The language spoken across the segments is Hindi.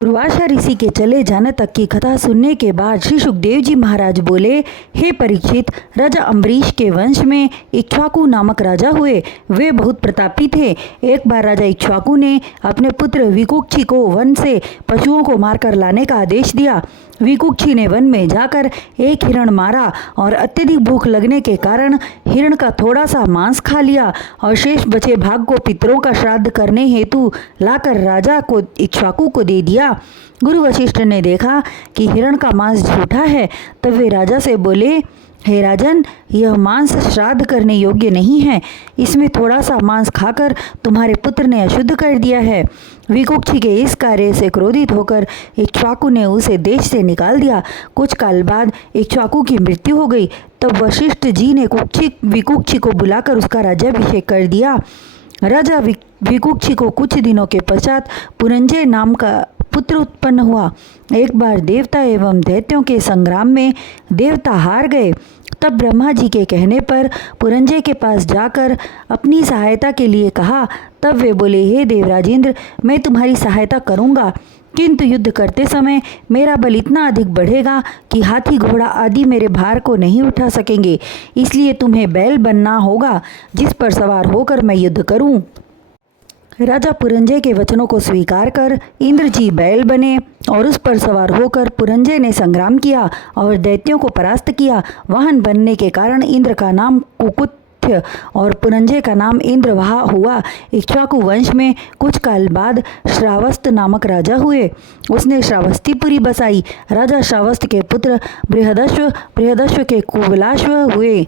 दुर्वासा ऋषि के चले जाने तक की कथा सुनने के बाद श्री सुखदेव जी महाराज बोले, हे परीक्षित, राजा अम्बरीश के वंश में इक्ष्वाकु नामक राजा हुए। वे बहुत प्रतापी थे। एक बार राजा इक्ष्वाकु ने अपने पुत्र विकुक्षी को वन से पशुओं को मारकर लाने का आदेश दिया। विकुक्षी ने वन में जाकर एक हिरण मारा और अत्यधिक भूख लगने के कारण हिरण का थोड़ा सा मांस खा लिया और शेष बचे भाग को पितरों का श्राद्ध करने हेतु लाकर राजा को इक्ष्वाकु को दे दिया। गुरु वशिष्ठ ने देखा कि हिरण का मांस झूठा है, तब वे राजा से बोले, हे राजन, यह मांस श्राद्ध करने योग्य नहीं है। इसमें थोड़ा सा मांस खाकर तुम्हारे पुत्र ने अशुद्ध कर दिया है। विकुक्षी के इस कार्य से क्रोधित होकर इक्ष्वाकु ने उसे देश से निकाल दिया। कुछ काल बाद इक्ष्वाकु की मृत्यु हो गई। तब वशिष्ठ जी ने विकुक्षी को बुलाकर उसका राज्याभिषेक कर दिया। राजा विकुक्षी को कुछ दिनों के पश्चात पुरंजय नाम का पुत्र उत्पन्न हुआ। एक बार देवता एवं दैत्यों के संग्राम में देवता हार गए। तब ब्रह्मा जी के कहने पर पुरंजय के पास जाकर अपनी सहायता के लिए कहा। तब वे बोले, हे देवराजेंद्र, मैं तुम्हारी सहायता करूँगा, किंतु युद्ध करते समय मेरा बल इतना अधिक बढ़ेगा कि हाथी घोड़ा आदि मेरे भार को नहीं उठा सकेंगे। इसलिए तुम्हें बैल बनना होगा, जिस पर सवार होकर मैं युद्ध करूं। राजा पुरंजय के वचनों को स्वीकार कर इंद्र जी बैल बने और उस पर सवार होकर पुरंजय ने संग्राम किया और दैत्यों को परास्त किया। वाहन बनने के कारण इंद्र का नाम कुकुत्य और पुरंजय का नाम इंद्रवाह हुआ। इक्ष्वाकु वंश में कुछ काल बाद श्रावस्त नामक राजा हुए। उसने श्रावस्तीपुरी बसाई। राजा श्रावस्त के पुत्र बृहदश्व के कुवलाश्व हुए।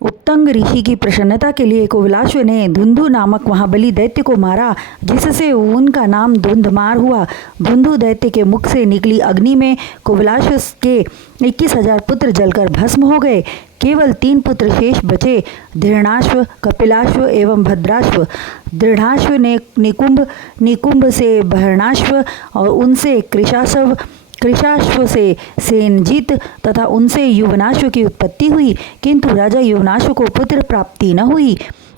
उत्तंग ऋषि की प्रसन्नता के लिए कुवलाश्व ने धुंधु नामक महाबली दैत्य को मारा, जिससे उनका नाम धुंधमार हुआ। धुंधु दैत्य के मुख से निकली अग्नि में कुवलाश्व के 21,000 पुत्र जलकर भस्म हो गए। केवल 3 पुत्र शेष बचे, धृणाश्व, कपिलाश्व एवं भद्राश्व। दृढ़ाश्व ने निकुंभ से बहरणाश्व और उनसे कृशाश्व से सेनजित तथा उनसे युवनाश्व की उत्पत्ति हुई, किंतु राजा युवनाश्व को पुत्र प्राप्ति न हुई।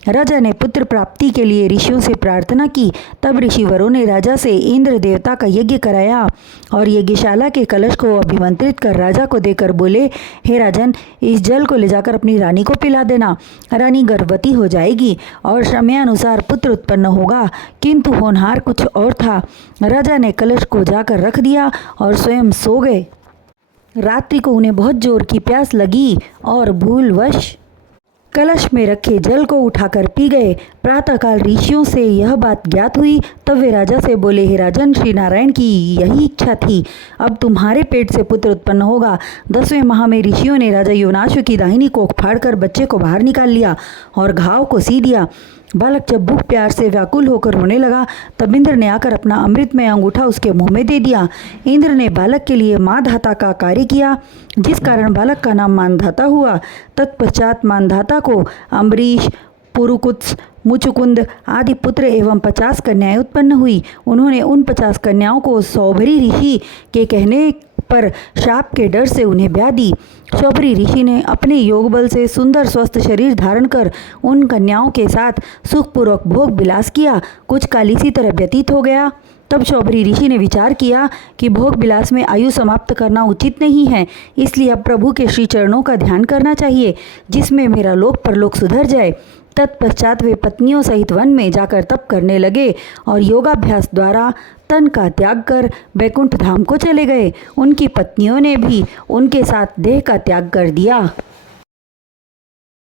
राजा ने पुत्र प्राप्ति के लिए ऋषियों से प्रार्थना की। तब ऋषिवरों ने राजा से इंद्र देवता का यज्ञ कराया और यज्ञशाला के कलश को अभिमंत्रित कर राजा को देकर बोले, हे राजन, इस जल को ले जाकर अपनी रानी को पिला देना। रानी गर्भवती हो जाएगी और समयानुसार पुत्र उत्पन्न होगा। किंतु होनहार कुछ और था। राजा ने कलश को जाकर रख दिया और स्वयं सो गए। रात्रि को उन्हें बहुत जोर की प्यास लगी और भूलवश कलश में रखे जल को उठाकर पी गए। प्रातःकाल ऋषियों से यह बात ज्ञात हुई। तब वे राजा से बोले, हे राजन, श्री नारायण की यही इच्छा थी। अब तुम्हारे पेट से पुत्र उत्पन्न होगा। 10वें माह में ऋषियों ने राजा युवनाश्व की दाहिनी कोख फाड़कर बच्चे को बाहर निकाल लिया और घाव को सी दिया। बालक जब भूख प्यार से व्याकुल होकर रोने लगा, तब इंद्र ने आकर अपना अमृतमय अंगूठा उसके मुंह में दे दिया। इंद्र ने बालक के लिए मानधाता का कार्य किया, जिस कारण बालक का नाम मानधाता हुआ। तत्पश्चात मानधाता को अम्बरीश, पुरुकुत्स, मुचुकुंद आदि पुत्र एवं 50 कन्याएं उत्पन्न हुई। उन्होंने उन 50 कन्याओं को सौभरी ऋषि के कहने पर शाप के डर से उन्हें ब्याह दी। सौभरी ऋषि ने अपने योग बल से सुंदर स्वस्थ शरीर धारण कर उन कन्याओं के साथ सुखपूर्वक भोग विलास किया। कुछ काल इसी तरह व्यतीत हो गया। तब सौभरी ऋषि ने विचार किया कि भोग विलास में आयु समाप्त करना उचित नहीं है, इसलिए अब प्रभु के श्री चरणों का ध्यान करना चाहिए, जिसमें मेरा लोक परलोक सुधर जाए। तत्पश्चात वे पत्नियों सहित वन में जाकर तप करने लगे और योगाभ्यास द्वारा तन का त्याग कर बैकुंठ धाम को चले गए। उनकी पत्नियों ने भी उनके साथ देह का त्याग कर दिया।